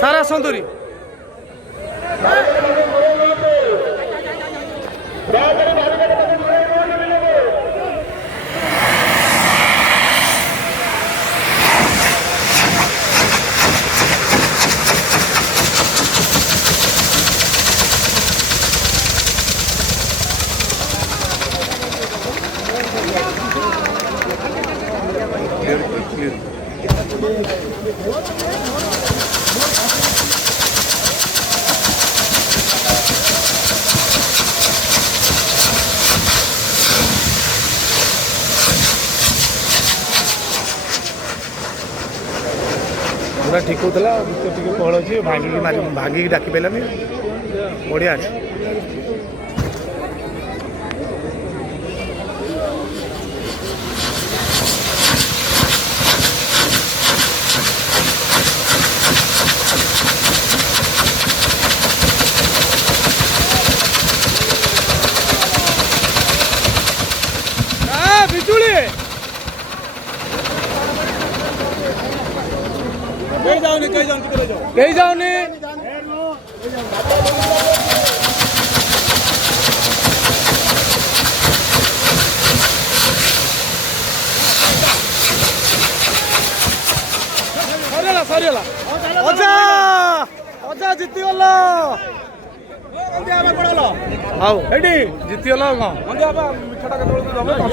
सारा संतुरी पूरा ठीक होता पहल अच्छी भागिक डाक पारानी बढ़िया अच्छे बिजुली कहीं जाओनी सरीगला अजा अजा जीतीगल हाउ जीतीगल कौन